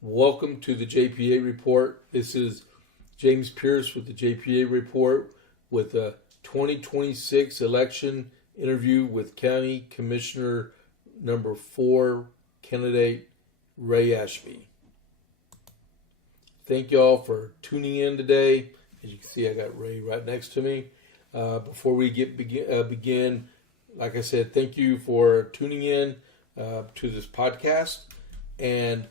Welcome to the JP8 Report. This is James Pierce with the JP8 Report with a 2026 election interview with County Commissioner number 4 candidate Ray Ashby. Thank y'all for tuning in today. As you can see, I got Ray right next to me. Before we begin, like I said, thank you for tuning in to this podcast, and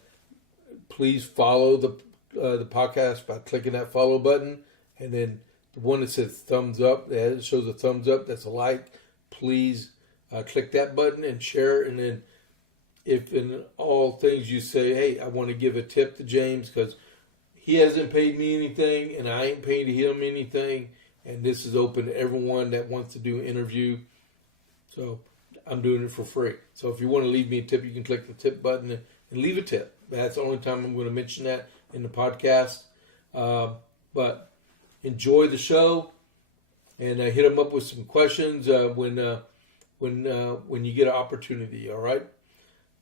please follow the podcast by clicking that follow button, and then the one that says thumbs up, that shows a thumbs up, that's a like. Please click that button and share. And then if in all things you say, hey, I want to give a tip to James because he hasn't paid me anything and I ain't paid him anything, and this is open to everyone that wants to do an interview. So I'm doing it for free. So if you want to leave me a tip, you can click the tip button and leave a tip. That's the only time I'm going to mention that in the podcast. But enjoy the show, and hit them up with some questions when you get an opportunity. All right.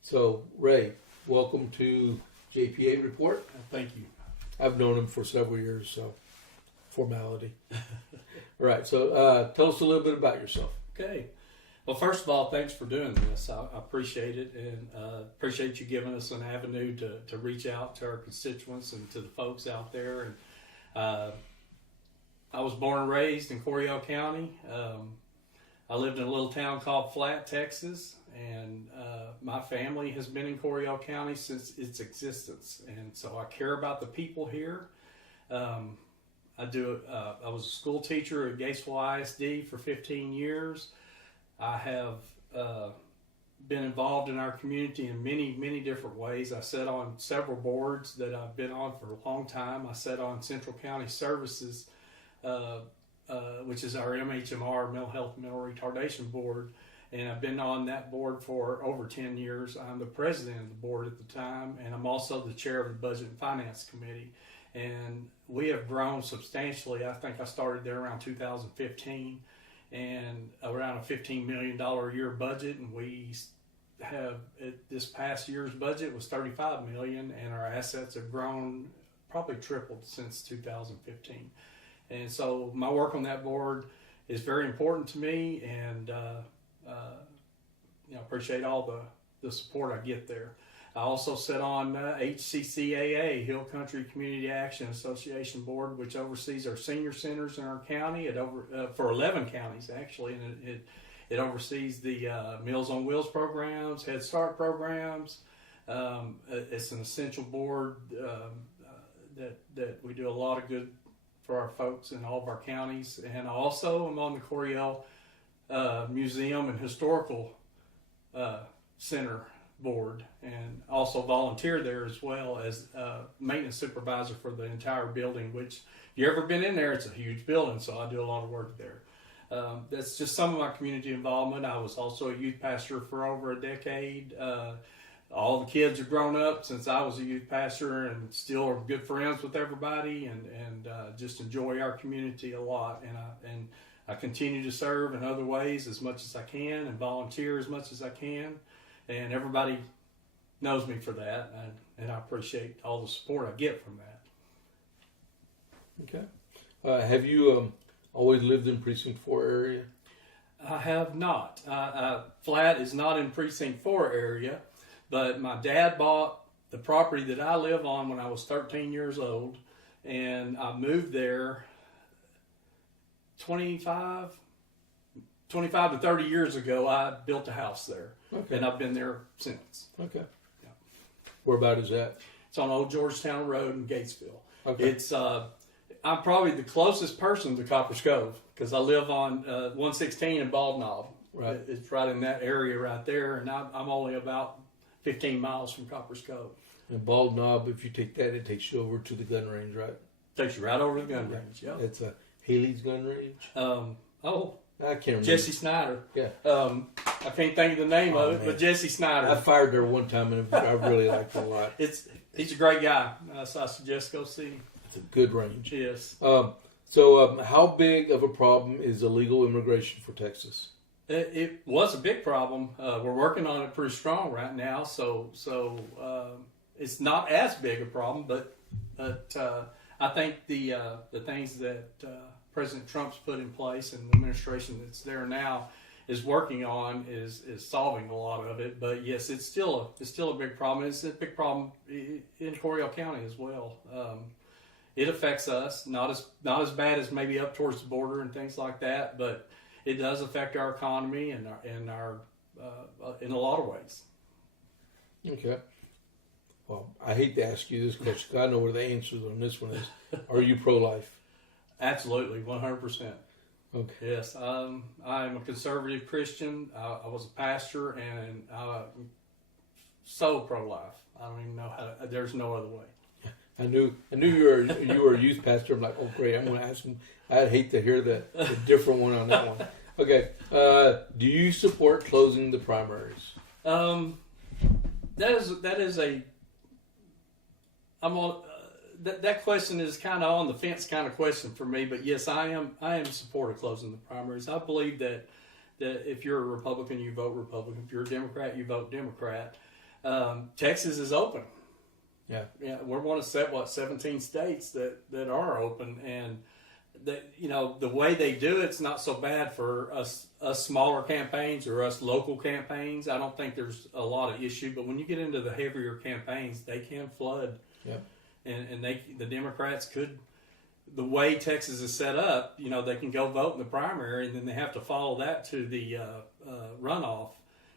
So Ray, welcome to JP8 Report. Thank you. I've known him for several years, so formality. All right. So tell us a little bit about yourself. Okay. Well, first of all, thanks for doing this. I appreciate it, and appreciate you giving us an avenue to reach out to our constituents and to the folks out there. And I was born and raised in Coryell County. I lived in a little town called Flat, Texas, and my family has been in Coryell County since its existence, and so I care about the people here. I was a school teacher at Gatesville ISD for 15 years. I have been involved in our community in many different ways. I sat on several boards that I've been on for a long time. I sat on Central County Services, which is our MHMR, Mental Health Mental Retardation Board, and I've been on that board for over 10 years. I'm the president of the board at the time, and I'm also the chair of the Budget and Finance Committee. And we have grown substantially. I think I started there around 2015. And around a $15 million a year budget, and we have this past year's budget was $35 million, and our assets have grown probably tripled since 2015. And so my work on that board is very important to me, and appreciate all the support I get there. I also sit on HCCAA, Hill Country Community Action Association Board, which oversees our senior centers in our county. For 11 counties, actually, and it oversees the Meals on Wheels programs, Head Start programs. It's an essential board that we do a lot of good for our folks in all of our counties. And I also am on the Coryell Museum and Historical Center board, and also volunteer there as well as maintenance supervisor for the entire building, which if you've ever been in there, it's a huge building, so I do a lot of work there. That's just some of my community involvement. I was also a youth pastor for over a decade. All the kids have grown up since I was a youth pastor, and still are good friends with everybody, and just enjoy our community a lot. And I continue to serve in other ways as much as I can, and volunteer as much as I can. And everybody knows me for that, and I appreciate all the support I get from that. Okay. Have you always lived in Precinct 4 area? I have not. Flat is not in Precinct 4 area, but my dad bought the property that I live on when I was 13 years old, and I moved there 25 to 30 years ago. I built a house there. Okay. And I've been there since. Okay. Yeah. Where about is that? It's on Old Georgetown Road in Gatesville. Okay. It's I'm probably the closest person to Copper's Cove because I live on 116 in Bald Knob. Right. It's right in that area right there, and I'm only about 15 miles from Copper's Cove. And Bald Knob, if you take that, it takes you over to the gun range, right? Takes you right over the gun range. Yeah. It's a Haley's gun range. I can't remember. Jesse Snyder. Yeah. I can't think of the name of it, man. But Jesse Snyder. I fired there one time, and I really liked it a lot. He's a great guy. So I suggest go see him. It's a good range. Yes. So how big of a problem is illegal immigration for Texas? It was a big problem. We're working on it pretty strong right now. So it's not as big a problem, but I think the things that President Trump's put in place and the administration that's there now is working on is solving a lot of it. But yes, it's still a big problem. It's a big problem in Coryell County as well. It affects us, not as bad as maybe up towards the border and things like that, but it does affect our economy and our in a lot of ways. Okay. Well, I hate to ask you this question, 'cause I know where the answer on this one is. Are you pro-life? Absolutely, 100%. Okay. Yes, I'm a conservative Christian. I was a pastor, and so pro-life. I don't even know how. There's no other way. I knew you were a youth pastor. I'm like, oh great, I'm going to ask him. I'd hate to hear the different one on that one. Okay. Do you support closing the primaries? That is a. That question is kind of on the fence kind of question for me, but yes, I am in support of closing the primaries. I believe that if you're a Republican, you vote Republican. If you're a Democrat, you vote Democrat. Texas is open. Yeah. We're one of 17 states that are open, and that the way they do it's not so bad for us smaller campaigns or us local campaigns. I don't think there's a lot of issue, but when you get into the heavier campaigns, they can flood. Yeah. And the Democrats could, the way Texas is set up, they can go vote in the primary, and then they have to follow that to the runoff,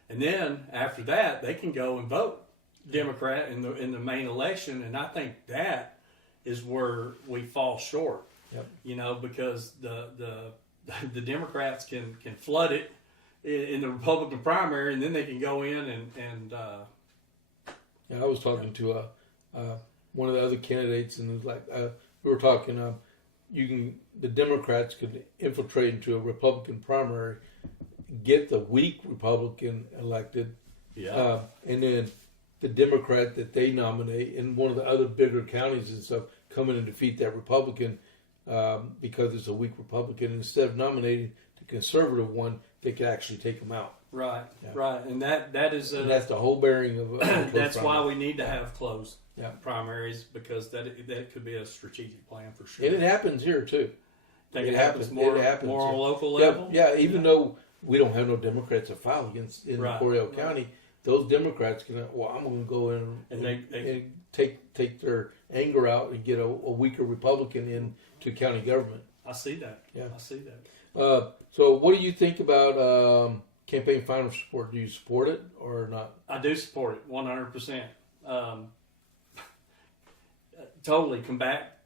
and then after that they can go and vote Democrat in the main election. And I think that is where we fall short. Yep. Because the Democrats can flood it in the Republican primary, and then they can go in and. I was talking to one of the other candidates, and it was like we were talking. The Democrats could infiltrate into a Republican primary, get the weak Republican elected, and then the Democrat that they nominate in one of the other bigger counties and stuff come in and defeat that Republican because it's a weak Republican. Instead of nominating the conservative one, they could actually take them out. Right, right, and that is and that's the whole bearing of. That's why we need to have closed primaries, because that could be a strategic plan for sure. And it happens here too. Think it happens more on local level. Yeah, even though we don't have no Democrats to file against in Coryell County, those Democrats can. Well, I'm going to go in and take their anger out and get a weaker Republican into county government. I see that. Yeah, I see that. So, what do you think about campaign finance support? Do you support it or not? I do support it 100%. Totally combat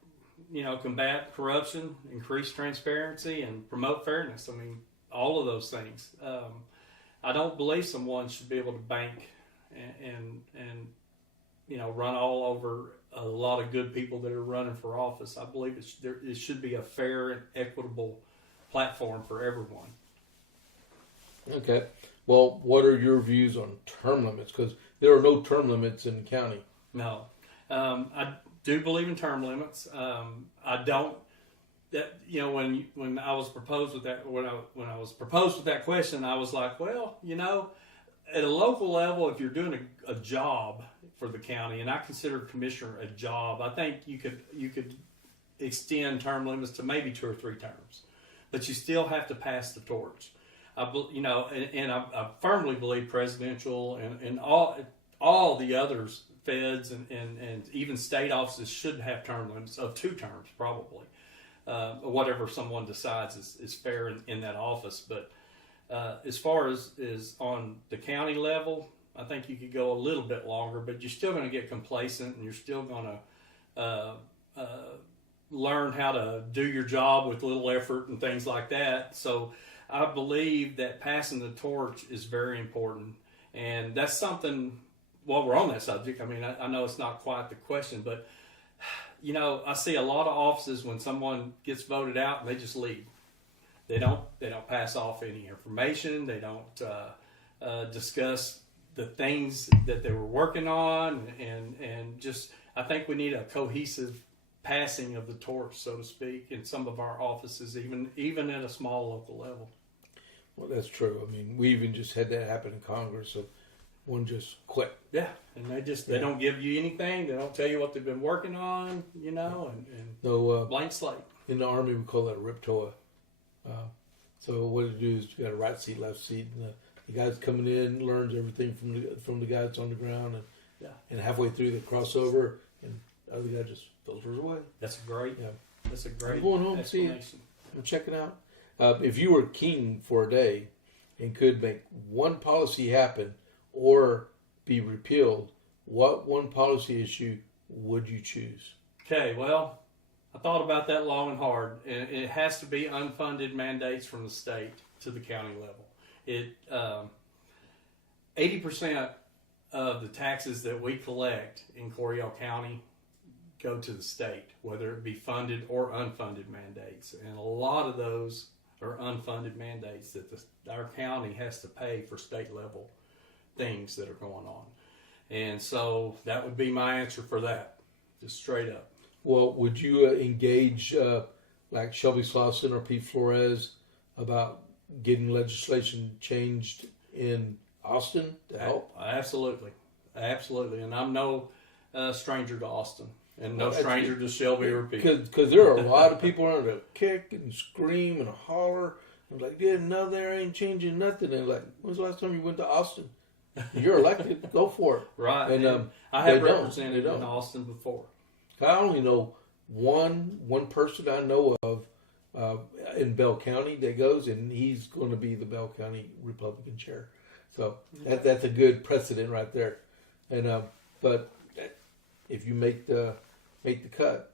corruption, increase transparency, and promote fairness. I mean, all of those things. I don't believe someone should be able to bank and run all over a lot of good people that are running for office. I believe it should be a fair and equitable platform for everyone. Okay. Well, what are your views on term limits? Because there are no term limits in the county. No. I do believe in term limits. I don't. That when I was proposed with that when I was proposed with that question, I was like, well, at a local level, if you're doing a job for the county, and I consider commissioner a job, I think you could extend term limits to maybe 2 or 3 terms, but you still have to pass the torch. I firmly believe presidential and all the others, feds and even state offices should have term limits of 2 terms, probably. Whatever someone decides is fair in that office. But as far as on the county level, I think you could go a little bit longer, but you're still going to get complacent, and you're still going to learn how to do your job with little effort and things like that. So I believe that passing the torch is very important, and that's something. While we're on that subject, I mean, I know it's not quite the question, but I see a lot of offices when someone gets voted out and they just leave. They don't pass off any information. They don't discuss the things that they were working on, and just I think we need a cohesive passing of the torch, so to speak, in some of our offices, even at a small local level. Well, that's true. I mean, we even just had that happen in Congress. So one just quit. Yeah, and they don't give you anything. They don't tell you what they've been working on, and No, blank slate. in the Army, we call that a riptoa. So what you do is you got a right seat, left seat, and the guy's coming in learns everything from the guy that's on the ground, and halfway through the crossover, and the other guy just filters away. That's a great I'm going home, see you. explanation. I'm checking out. If you were king for a day and could make one policy happen or be repealed, what one policy issue would you choose? Okay, well, I thought about that long and hard, and it has to be unfunded mandates from the state to the county level. 80% of the taxes that we collect in Coryell County go to the state, whether it be funded or unfunded mandates, and a lot of those are unfunded mandates that our county has to pay for state level things that are going on. And so that would be my answer for that, just straight up. Well, would you engage like Shelby Slauson or Pete Flores about getting legislation changed in Austin to help? Absolutely. And I'm no stranger to Austin, and no Well, stranger to Shelby or Pete. Because there are a lot of people around that kick and scream and holler. I'm like, yeah, no, there ain't changing nothing. And like, when's the last time you went to Austin? You're elected, go for it. Right. And I have represented in Austin before. I only know one person I know of in Bell County that goes, and he's going to be the Bell County Republican chair. So that's a good precedent right there. And but if you make the cut,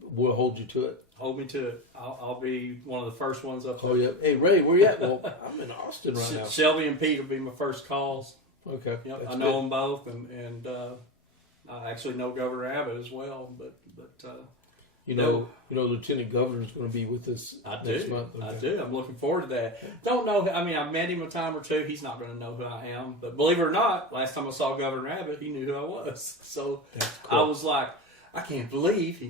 we'll hold you to it. Hold me to it. I'll be one of the first ones up there. Oh yeah. Hey Ray, where you at? Well, I'm in Austin right now. Shelby and Pete will be my first calls. Okay. Yep, I know them both, and I actually know Governor Abbott as well. But you know, Lieutenant Governor's going to be with us next month. Okay. I do. I'm looking forward to that. Don't know. I mean, I've met him a time or two. He's not going to know who I am. But believe it or not, last time I saw Governor Abbott, he knew who I was. So cool. I was like, I can't believe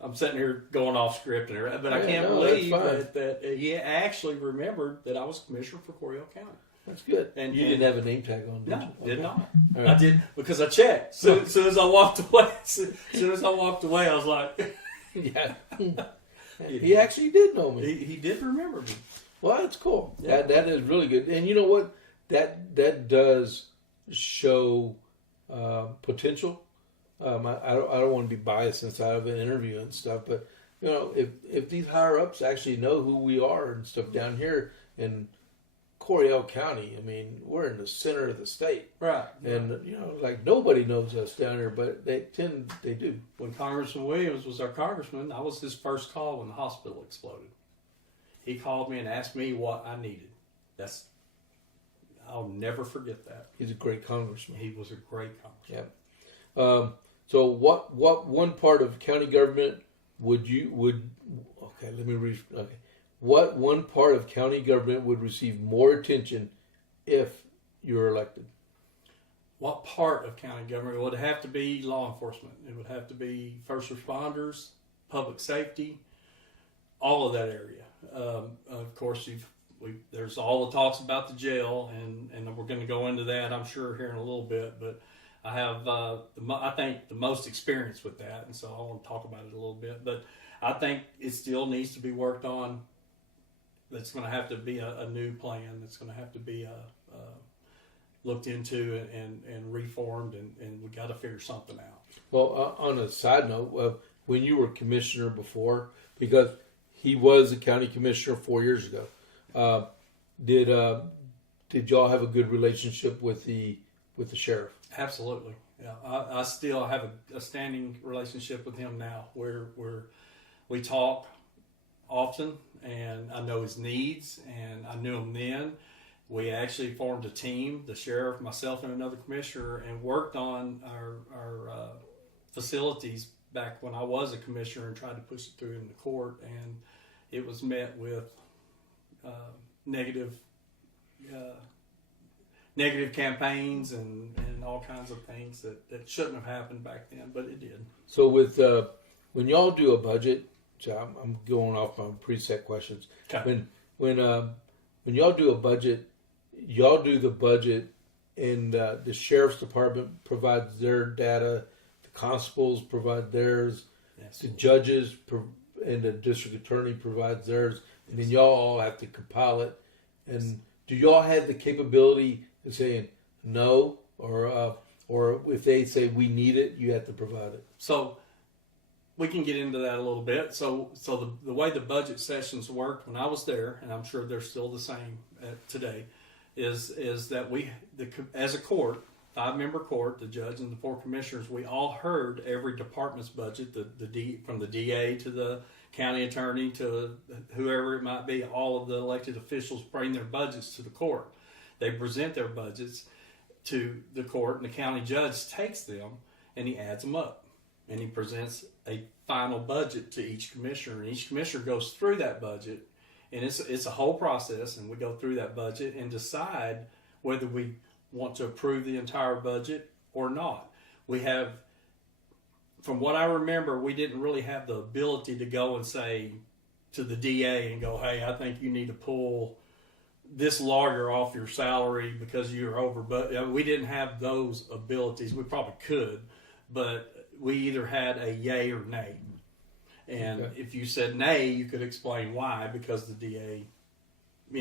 I'm sitting here going off script, but I can't believe that he actually remembered that I was commissioner for Coryell County. That's good. And you didn't have a name tag on, did you? No, did not. Right. I did because I checked. Soon as I walked away, I was like, yeah. He actually did know me. He did remember me. Well, that's cool. Yeah. That is really good. And you know what? That does show potential. I don't want to be biased inside of an interview and stuff, but if these higher ups actually know who we are and stuff down here in Coryell County, I mean, we're in the center of the state, right? And like nobody knows us down here, but they do. When Congressman Williams was our congressman, I was his first call when the hospital exploded. He called me and asked me what I needed. I'll never forget that. He's a great congressman. He was a great congressman. Yeah. So what one part of county government what one part of county government would receive more attention if you're elected? What part of county government? It would have to be law enforcement. It would have to be first responders, public safety, all of that area. Of course, there's all the talks about the jail, and we're going to go into that, I'm sure, here in a little bit, but I have, I think, the most experience with that, and so I want to talk about it a little bit. But I think it still needs to be worked on. That's going to have to be a new plan. That's going to have to be looked into and reformed, and we got to figure something out. Well, on a side note, when you were commissioner before, because he was a county commissioner 4 years ago, did y'all have a good relationship with the sheriff? Absolutely. Yeah, I still have a standing relationship with him now, where we talk often, and I know his needs, and I knew him then. We actually formed a team, the sheriff, myself, and another commissioner, and worked on our facilities back when I was a commissioner and tried to push it through in the court, and it was met with negative campaigns and all kinds of things that shouldn't have happened back then, but it did. So with when y'all do a budget, so I'm going off my preset questions. Okay. When y'all do a budget, y'all do the budget and the sheriff's department provides their data, the constables provide theirs, the judges and the district attorney provides theirs, and then y'all all have to compile it. And do y'all have the capability of saying no, or if they say we need it, you have to provide it? So we can get into that a little bit. So the way the budget sessions worked when I was there, and I'm sure they're still the same today, is that as a court, 5-member court, the judge and the 4 commissioners, we all heard every department's budget, from the DA to the county attorney to whoever it might be. All of the elected officials bring their budgets to the court. They present their budgets to the court, and the county judge takes them and he adds them up, and he presents a final budget to each commissioner, and each commissioner goes through that budget, and it's a whole process, and we go through that budget and decide whether we want to approve the entire budget or not. We have, from what I remember, we didn't really have the ability to go and say to the DA and go, hey, I think you need to pull this lawyer off your salary because you're over. But we didn't have those abilities. We probably could, but we either had a yay or nay. And if you said nay, you could explain why, because the DA,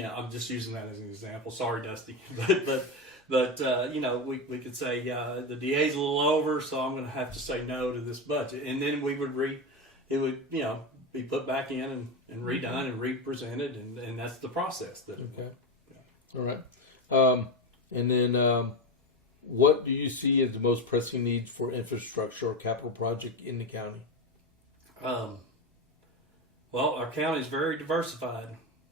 I'm just using that as an example. Sorry, Dusty. But we could say the DA's a little over, so I'm going to have to say no to this budget. And then we would be put back in and redone and represented, and that's the process. All right. And then what do you see as the most pressing needs for infrastructure or capital project in the county? Well, our county is very diversified.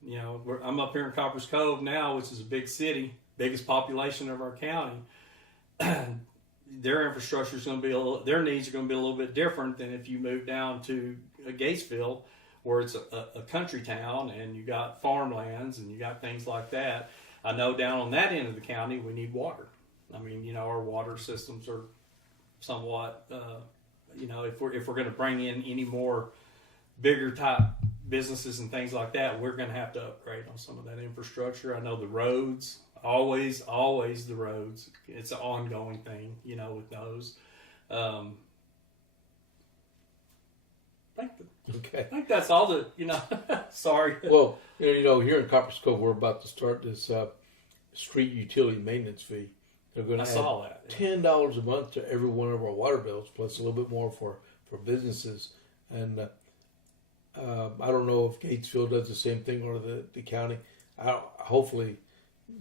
I'm up here in Coppers Cove now, which is a big city, biggest population of our county. Their infrastructure is going to be their needs are going to be a little bit different than if you move down to Gatesville, where it's a country town and you got farmlands and you got things like that. I know down on that end of the county we need water. I mean, our water systems are somewhat, if we're going to bring in any more bigger type businesses and things like that, we're going to have to upgrade on some of that infrastructure. I know the roads, always the roads. It's an ongoing thing, with those. I think that's all that, sorry. Well, here in Coppers Cove, we're about to start this street utility maintenance fee. They're going to add $10 a month to every one of our water bills, plus a little bit more for businesses. And I don't know if Gatesville does the same thing or the county. Hopefully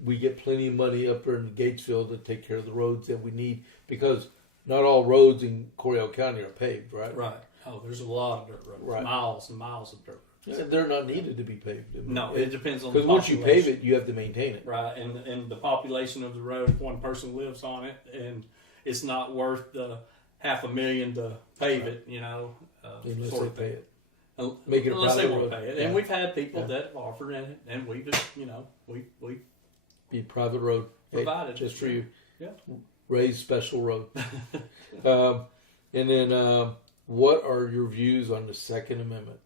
we get plenty of money up there in Gatesville to take care of the roads that we need, because not all roads in Coryell County are paved, right? Right. Oh, there's a lot of dirt roads, right. Miles and miles of dirt roads. Yeah, they're not needed to be paved. No, it depends on the population. Because once you pave it, you have to maintain it. Right, and the population of the road, if one person lives on it, and it's not worth the $500,000 to pave it, unless sort they of pay it. Make it a unless they road. Want to pay it. Yeah. And we've had people that have offered it, and we just, we be private road provided just for you. Yeah, raised special road. And then, what are your views on the Second Amendment?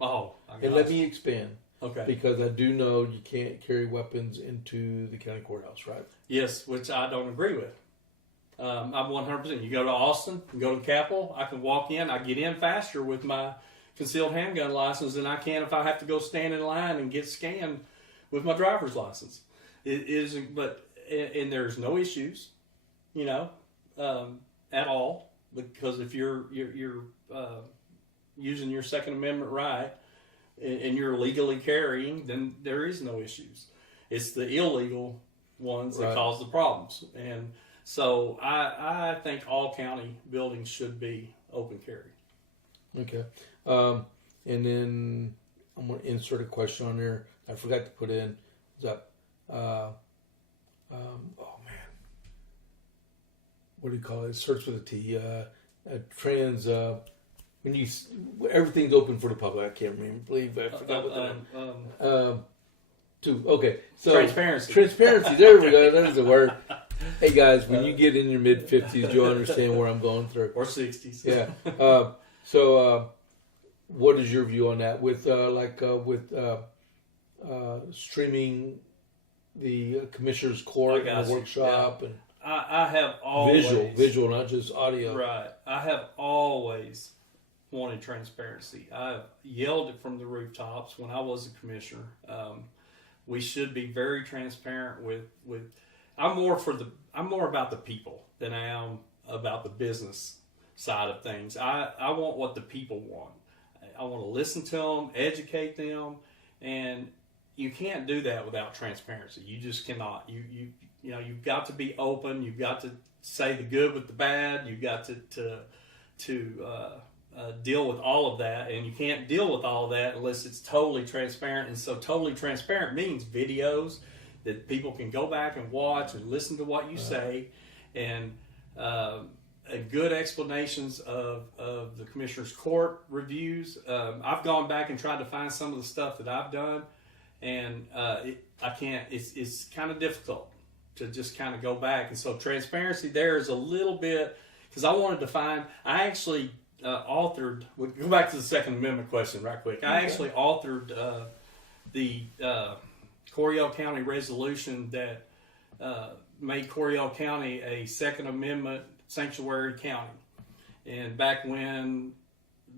And let me expand. Okay. Because I do know you can't carry weapons into the county courthouse, right? Yes, which I don't agree with. I'm 100%. You go to Austin, you go to the Capitol, I can walk in. I get in faster with my concealed handgun license than I can if I have to go stand in line and get scanned with my driver's license. It is, and there's no issues, at all, because if you're using your Second Amendment right and you're legally carrying, then there is no issues. It's the illegal ones that cause the problems. And so I think all county buildings should be open carry. Okay. And then I'm going to insert a question on there. I forgot to put in that. What do you call it? It starts with a T. Trans. When you everything's open for the public. I can't believe I forgot what that. Okay. So transparency. Transparency. There we go. That is the word. Hey guys, when you get in your mid 50s, you'll understand where I'm going through. Or 60s. Yeah. So, what is your view on that? With streaming the commissioner's court I got and the you. workshop Yeah. and I have always visual, not just audio. Right. I have always wanted transparency. I've yelled it from the rooftops when I was a commissioner. We should be very transparent with. I'm more about the people than I am about the business side of things. I want what the people want. I want to listen to them, educate them, and you can't do that without transparency. You just cannot. You've got to be open. You've got to say the good with the bad. You've got to deal with all of that, and you can't deal with all of that unless it's totally transparent. And so, totally transparent means videos that people can go back and watch and listen to what you say, and good explanations of the commissioner's court reviews. I've gone back and tried to find some of the stuff that I've done, and I can't. It's kind of difficult to just kind of go back. And so transparency there is a little bit, because I wanted to find. I actually authored. We'll go back to the Second Amendment question right quick. I actually authored the Coryell County resolution that made Coryell County a Second Amendment sanctuary county. And back when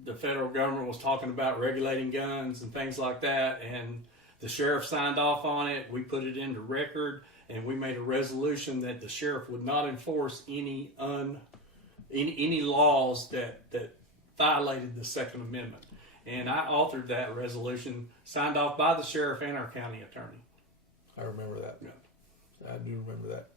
the federal government was talking about regulating guns and things like that, and the sheriff signed off on it, we put it into record, and we made a resolution that the sheriff would not enforce any laws that violated the Second Amendment. And I authored that resolution, signed off by the sheriff and our county attorney. I remember that. Yeah. I do remember that.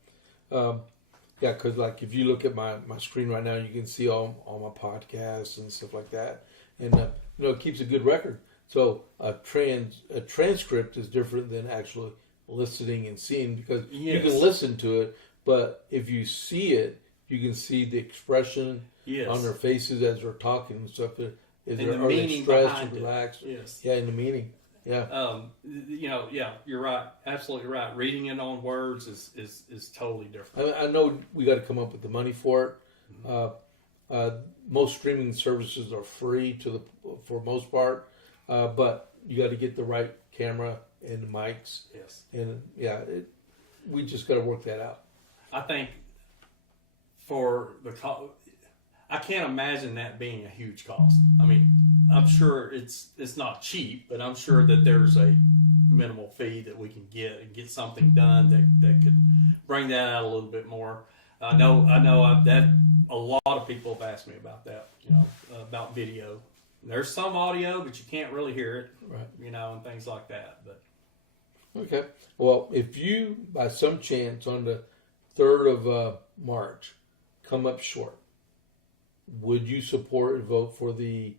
Yeah, because like if you look at my screen right now, you can see all my podcasts and stuff like that, and it keeps a good record. So a transcript is different than actually listening and seeing, because you can listen to it, but if you see it, you can see the expression on their faces as they're talking and stuff. Are they stressed or relaxed? Yes. Yeah, in the meaning. Yeah. You're right. Absolutely right. Reading it on words is totally different. I know we got to come up with the money for it. Most streaming services are free for most part, but you got to get the right camera and the mics. Yes. And we just got to work that out. I think I can't imagine that being a huge cost. I mean, I'm sure it's not cheap, but I'm sure that there's a minimal fee that we can get something done that could bring that out a little bit more. I know that a lot of people have asked me about that, about video. There's some audio, but you can't really hear it, right? And things like that. But okay, well, if you by some chance on the 3rd of March come up short, would you support and vote for the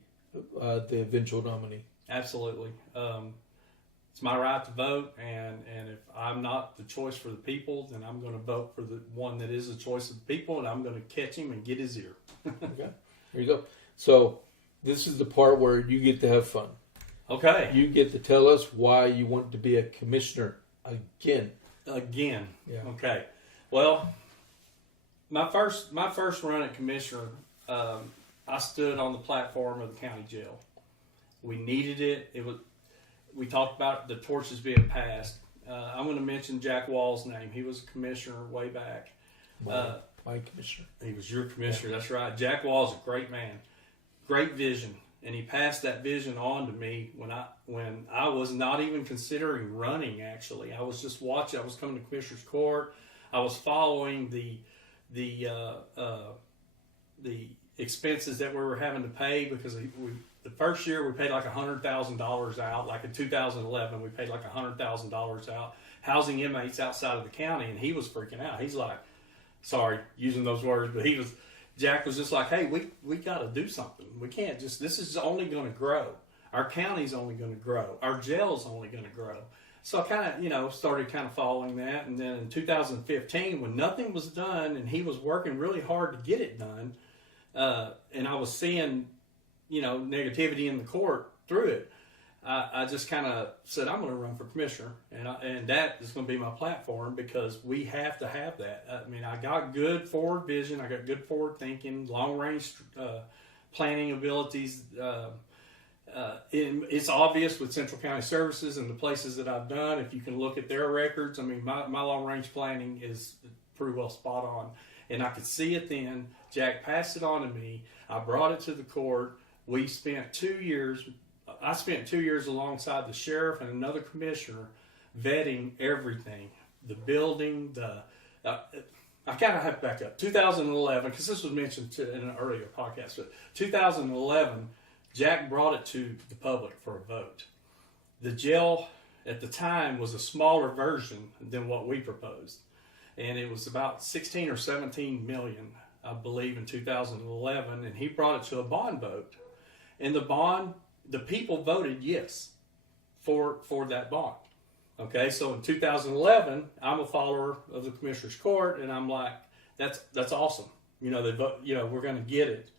eventual nominee? Absolutely. It's my right to vote, and if I'm not the choice for the people, then I'm going to vote for the one that is the choice of the people, and I'm going to catch him and get his ear. Okay, there you go. So this is the part where you get to have fun. Okay. You get to tell us why you want to be a commissioner again. Yeah. Okay. Well, my first run at commissioner, I stood on the platform of the county jail. We needed it. We talked about the torches being passed. I'm going to mention Jack Wall's name. He was a commissioner way back. My commissioner. He was your commissioner. Yeah. That's right. Jack Wall's a great man, great vision, and he passed that vision on to me when I was not even considering running. Actually, I was just watching. I was coming to commissioner's court. I was following the expenses that we were having to pay, because the first year we paid like $100,000 out. Like in 2011, we paid like $100,000 out housing inmates outside of the county, and he was freaking out. He's like, sorry using those words, but Jack was just like, hey, we got to do something. We can't just, this is only going to grow. Our county's only going to grow. Our jail's only going to grow. So I kind of, started kind of following that. And then in 2015, when nothing was done and he was working really hard to get it done, and I was seeing, negativity in the court through it, I just kind of said, I'm going to run for commissioner. And that is going to be my platform, because we have to have that. I mean, I got good forward vision. I got good forward thinking, long range planning abilities. It's obvious with Central County Services and the places that I've done. If you can look at their records, I mean, my long-range planning is pretty well spot on. And I could see it then. Jack passed it on to me. I brought it to the court. We spent 2 years. I spent 2 years alongside the sheriff and another commissioner vetting everything. The building, I kind of have to back up. 2011, because this was mentioned in an earlier podcast, but 2011, Jack brought it to the public for a vote. The jail at the time was a smaller version than what we proposed. And it was about 16 or 17 million, I believe, in 2011. And he brought it to a bond vote. And the people voted yes for that bond. Okay, so in 2011, I'm a follower of the Commissioner's Court, and I'm like, that's awesome. You know, they vote. You know, we're going to get it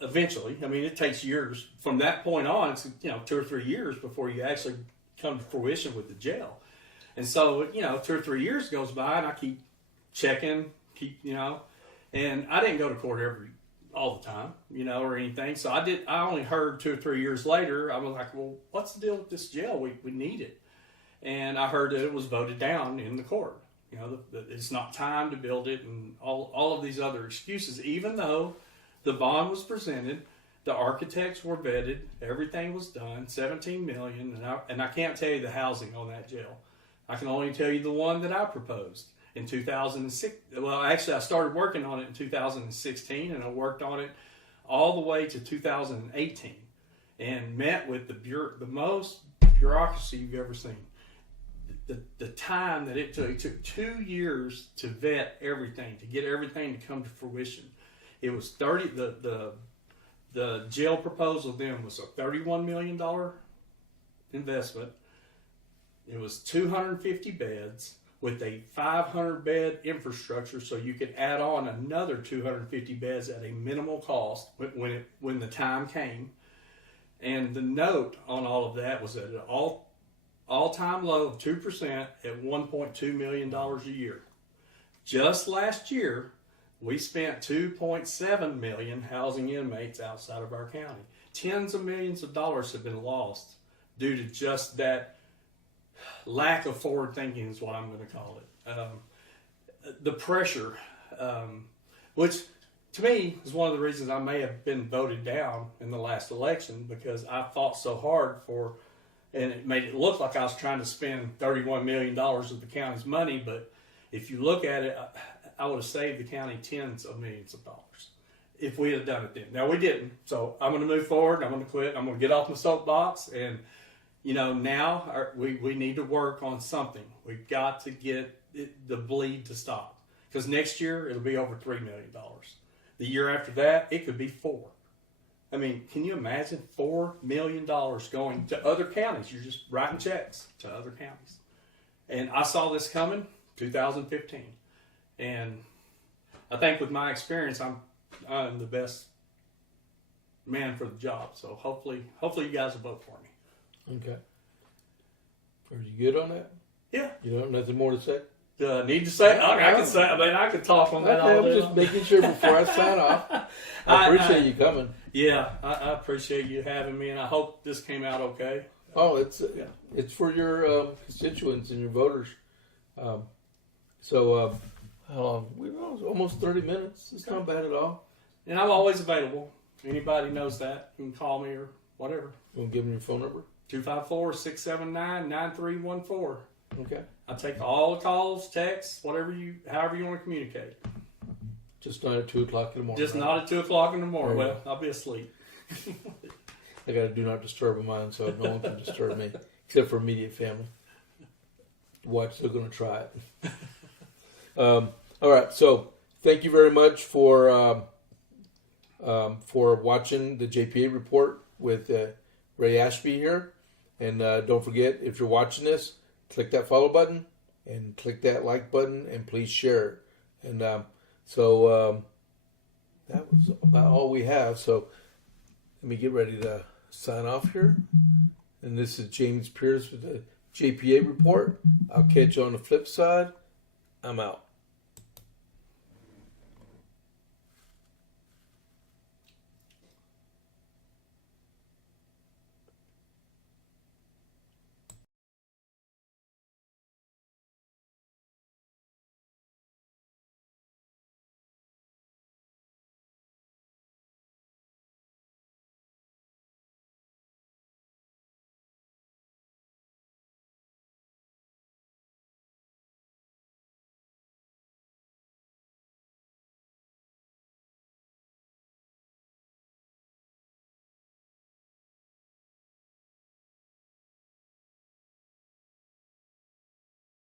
eventually. I mean, it takes years from that point on. It's 2 or 3 years before you actually come to fruition with the jail. And so 2 or 3 years goes by, and I keep checking, and I didn't go to court all the time, or anything. So I only heard 2 or 3 years later. I was like, well, what's the deal with this jail? We need it. And I heard that it was voted down in the court. It's not time to build it, and all of these other excuses. Even though the bond was presented, the architects were vetted, everything was done, $17 million, and I can't tell you the housing on that jail. I can only tell you the one that I proposed in 2006. Well, actually, I started working on it in 2016, and I worked on it all the way to 2018, and met with the most bureaucracy you've ever seen. The time that it took 2 years to vet everything, to get everything to come to fruition. It was the jail proposal then was a $31 million investment. It was 250 beds with a 500 bed infrastructure, so you could add on another 250 beds at a minimal cost when the time came. And the note on all of that was at an all-time low of 2% at $1.2 million a year. Just last year, we spent $2.7 million housing inmates outside of our county. Tens of millions of dollars have been lost due to just that lack of forward thinking is what I'm going to call it. The pressure, which to me is one of the reasons I may have been voted down in the last election, because I fought so hard and it made it look like I was trying to spend $31 million of the county's money. But if you look at it, I would have saved the county tens of millions of dollars if we had done it then. Now, we didn't. So I'm going to move forward. I'm going to quit. I'm going to get off my soapbox. And, now we need to work on something. We've got to get the bleed to stop. Because next year, it'll be over $3 million. The year after that, it could be $4 million. I mean, can you imagine $4 million going to other counties? You're just writing checks to other counties. And I saw this coming 2015. And I think with my experience, I'm the best man for the job. So hopefully you guys will vote for me. Okay. Are you good on that? Yeah. You don't have nothing more to say? Need to say? I can say. I mean, I could talk on that all day. I'm just making sure before I sign off. I appreciate you coming. Yeah, I appreciate you having me, and I hope this came out okay. Oh, it's for your constituents and your voters. So how long? We were almost 30 minutes. It's not bad at all. And I'm always available. Anybody knows that. You can call me or whatever. You want to give them your phone number? 254-679-9314. Okay. I take all the calls, texts, however you want to communicate. Just not at 2 o'clock in the morning. Just not at 2 o'clock in the morning. Well, I'll be asleep. I got a do not disturb of mine, so no one can disturb me except for immediate family. The wife's still going to try it. All right. So thank you very much for watching the JP8 Report with Ray Ashby here. And don't forget, if you're watching this, click that follow button and click that like button and please share it. And so that was about all we have. So let me get ready to sign off here. And this is James Pierce with the JP8 Report. I'll catch you on the flip side. I'm out.